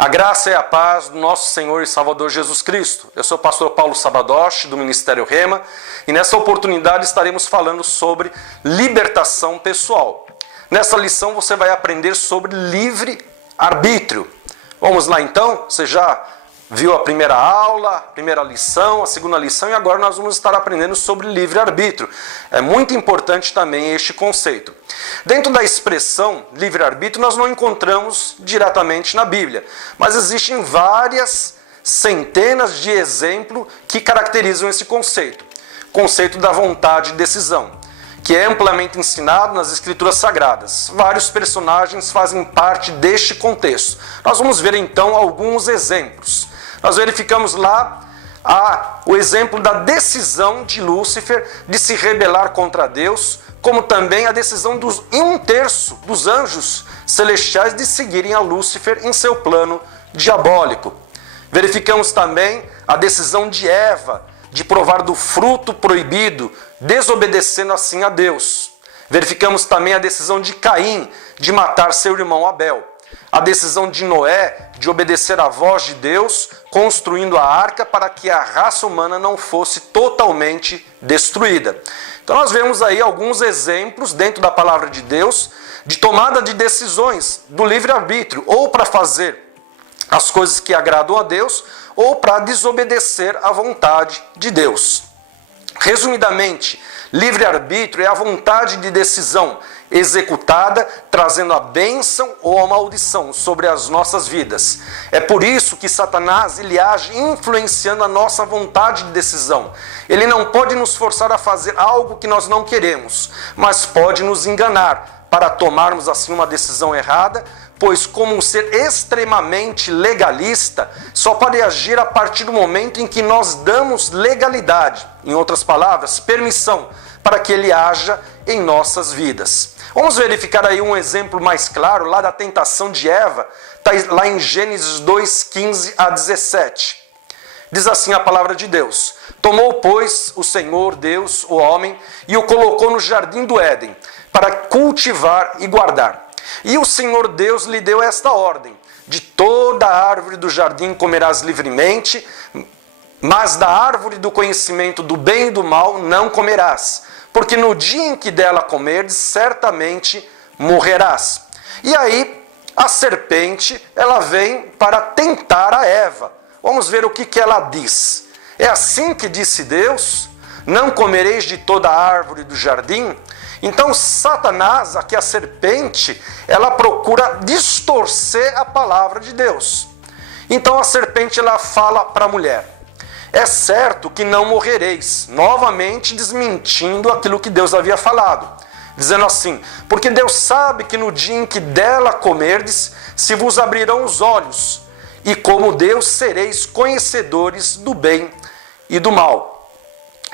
A graça e a paz do nosso Senhor e Salvador Jesus Cristo. Eu sou o pastor Paulo Sabadoshi, do Ministério Rema, e nessa oportunidade estaremos falando sobre libertação pessoal. Nessa lição você vai aprender sobre livre-arbítrio. Vamos lá então? Você já viu a primeira aula, a primeira lição, a segunda lição, e agora nós vamos estar aprendendo sobre livre-arbítrio. É muito importante também este conceito. Dentro da expressão livre-arbítrio, nós não encontramos diretamente na Bíblia, mas existem várias centenas de exemplos que caracterizam esse conceito. Conceito da vontade e decisão, que é amplamente ensinado nas Escrituras Sagradas. Vários personagens fazem parte deste contexto. Nós vamos ver então alguns exemplos. Nós verificamos lá o exemplo da decisão de Lúcifer de se rebelar contra Deus, como também a decisão dos 1/3 dos anjos celestiais de seguirem a Lúcifer em seu plano diabólico. Verificamos também a decisão de Eva de provar do fruto proibido, desobedecendo assim a Deus. Verificamos também a decisão de Caim de matar seu irmão Abel. A decisão de Noé de obedecer à voz de Deus, construindo a arca para que a raça humana não fosse totalmente destruída. Então nós vemos aí alguns exemplos dentro da palavra de Deus de tomada de decisões do livre-arbítrio, ou para fazer as coisas que agradam a Deus, ou para desobedecer à vontade de Deus. Resumidamente, livre-arbítrio é a vontade de decisão executada, trazendo a bênção ou a maldição sobre as nossas vidas. É por isso que Satanás ele age influenciando a nossa vontade de decisão. Ele não pode nos forçar a fazer algo que nós não queremos, mas pode nos enganar para tomarmos assim uma decisão errada, pois como um ser extremamente legalista, só pode agir a partir do momento em que nós damos legalidade, em outras palavras, permissão, para que ele haja em nossas vidas. Vamos verificar aí um exemplo mais claro lá da tentação de Eva, está lá em Gênesis 2:15 a 17. Diz assim a palavra de Deus: Tomou, pois, o Senhor Deus, o homem, e o colocou no jardim do Éden, para cultivar e guardar. E o Senhor Deus lhe deu esta ordem: de toda a árvore do jardim comerás livremente, mas da árvore do conhecimento do bem e do mal não comerás, porque no dia em que dela comerdes, certamente morrerás. E aí, a serpente, ela vem para tentar a Eva. Vamos ver o que ela diz. É assim que disse Deus: não comereis de toda a árvore do jardim? Então Satanás, aqui a serpente, ela procura distorcer a palavra de Deus. Então a serpente ela fala para a mulher: é certo que não morrereis, novamente desmentindo aquilo que Deus havia falado, dizendo assim: porque Deus sabe que no dia em que dela comerdes, se vos abrirão os olhos, e como Deus sereis conhecedores do bem e do mal.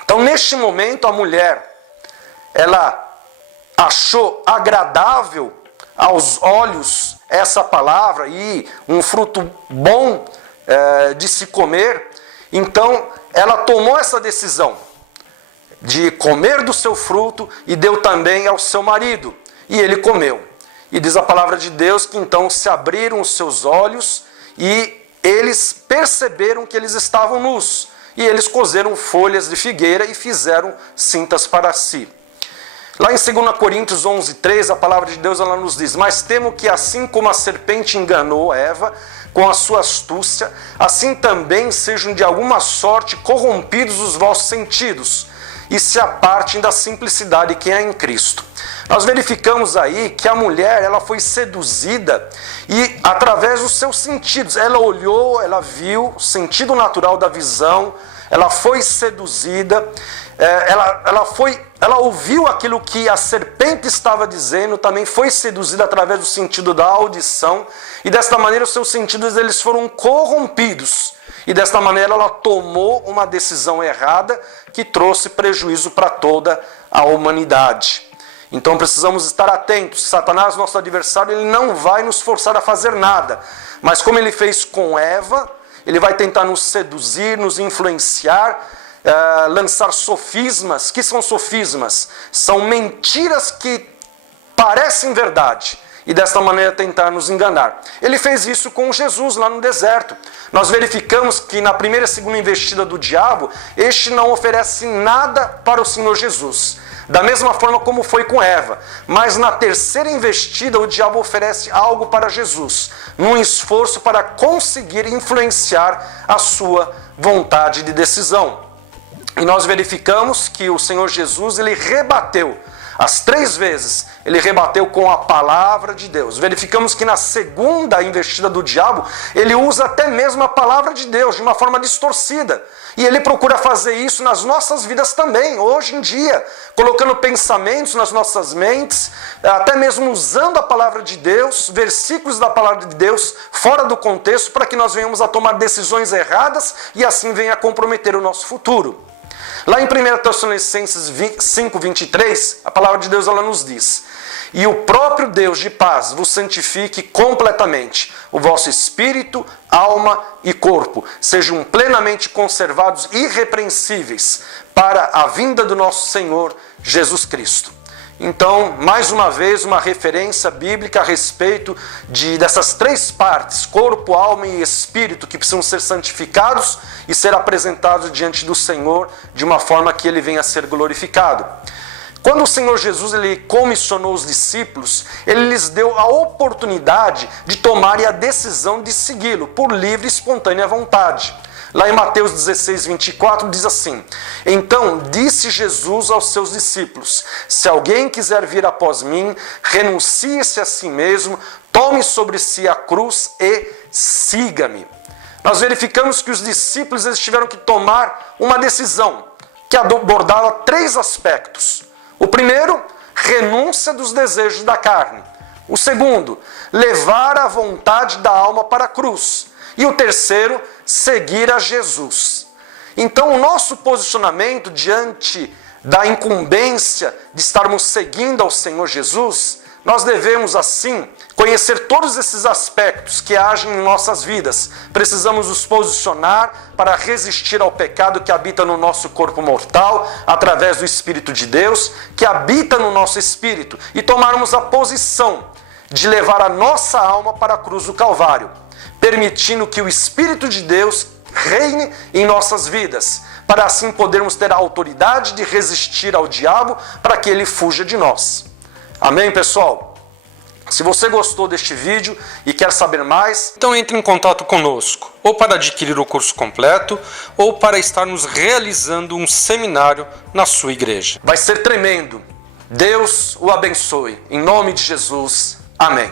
Então neste momento a mulher, ela achou agradável aos olhos essa palavra e um fruto bom de se comer. Então ela tomou essa decisão de comer do seu fruto e deu também ao seu marido, e ele comeu. E diz a palavra de Deus que então se abriram os seus olhos e eles perceberam que eles estavam nus, e eles coseram folhas de figueira e fizeram cintas para si. Lá em 2 Coríntios 11:3, a palavra de Deus ela nos diz: mas temo que assim como a serpente enganou Eva com a sua astúcia, assim também sejam de alguma sorte corrompidos os vossos sentidos, e se apartem da simplicidade que há em Cristo. Nós verificamos aí que a mulher ela foi seduzida, e através dos seus sentidos, ela olhou, ela viu, o sentido natural da visão, ela foi seduzida, ela ouviu aquilo que a serpente estava dizendo, também foi seduzida através do sentido da audição, e desta maneira os seus sentidos eles foram corrompidos, e desta maneira ela tomou uma decisão errada que trouxe prejuízo para toda a humanidade. Então precisamos estar atentos. Satanás, nosso adversário, ele não vai nos forçar a fazer nada, mas como ele fez com Eva, ele vai tentar nos seduzir, nos influenciar, lançar sofismas. Que são sofismas? São mentiras que parecem verdade e desta maneira tentar nos enganar. Ele fez isso com Jesus lá no deserto. Nós verificamos que na primeira e segunda investida do diabo, este não oferece nada para o Senhor Jesus. Da mesma forma como foi com Eva. Mas na terceira investida, o diabo oferece algo para Jesus, num esforço para conseguir influenciar a sua vontade de decisão. E nós verificamos que o Senhor Jesus, ele rebateu. As 3 vezes ele rebateu com a palavra de Deus. Verificamos que na segunda investida do diabo, ele usa até mesmo a palavra de Deus de uma forma distorcida. E ele procura fazer isso nas nossas vidas também, hoje em dia, colocando pensamentos nas nossas mentes, até mesmo usando a palavra de Deus, versículos da palavra de Deus fora do contexto, para que nós venhamos a tomar decisões erradas e assim venha a comprometer o nosso futuro. Lá em 1 Tessalonicenses 5:23, a palavra de Deus ela nos diz: e o próprio Deus de paz vos santifique completamente, o vosso espírito, alma e corpo sejam plenamente conservados irrepreensíveis para a vinda do nosso Senhor Jesus Cristo. Então, mais uma vez, uma referência bíblica a respeito dessas 3 partes, corpo, alma e espírito, que precisam ser santificados e ser apresentados diante do Senhor de uma forma que ele venha a ser glorificado. Quando o Senhor Jesus ele comissionou os discípulos, ele lhes deu a oportunidade de tomarem a decisão de segui-lo por livre e espontânea vontade. Lá em Mateus 16:24 diz assim: então disse Jesus aos seus discípulos: se alguém quiser vir após mim, renuncie-se a si mesmo, tome sobre si a cruz e siga-me. Nós verificamos que os discípulos eles tiveram que tomar uma decisão que abordava 3 aspectos. O primeiro, renúncia dos desejos da carne. O segundo, levar a vontade da alma para a cruz. E o terceiro, seguir a Jesus. Então, o nosso posicionamento diante da incumbência de estarmos seguindo ao Senhor Jesus, nós devemos, assim, conhecer todos esses aspectos que agem em nossas vidas. Precisamos nos posicionar para resistir ao pecado que habita no nosso corpo mortal, através do Espírito de Deus, que habita no nosso espírito, e tomarmos a posição de levar a nossa alma para a cruz do Calvário, permitindo que o Espírito de Deus reine em nossas vidas, para assim podermos ter a autoridade de resistir ao diabo, para que ele fuja de nós. Amém, pessoal? Se você gostou deste vídeo e quer saber mais, então entre em contato conosco, ou para adquirir o curso completo, ou para estarmos realizando um seminário na sua igreja. Vai ser tremendo. Deus o abençoe. Em nome de Jesus. Amém.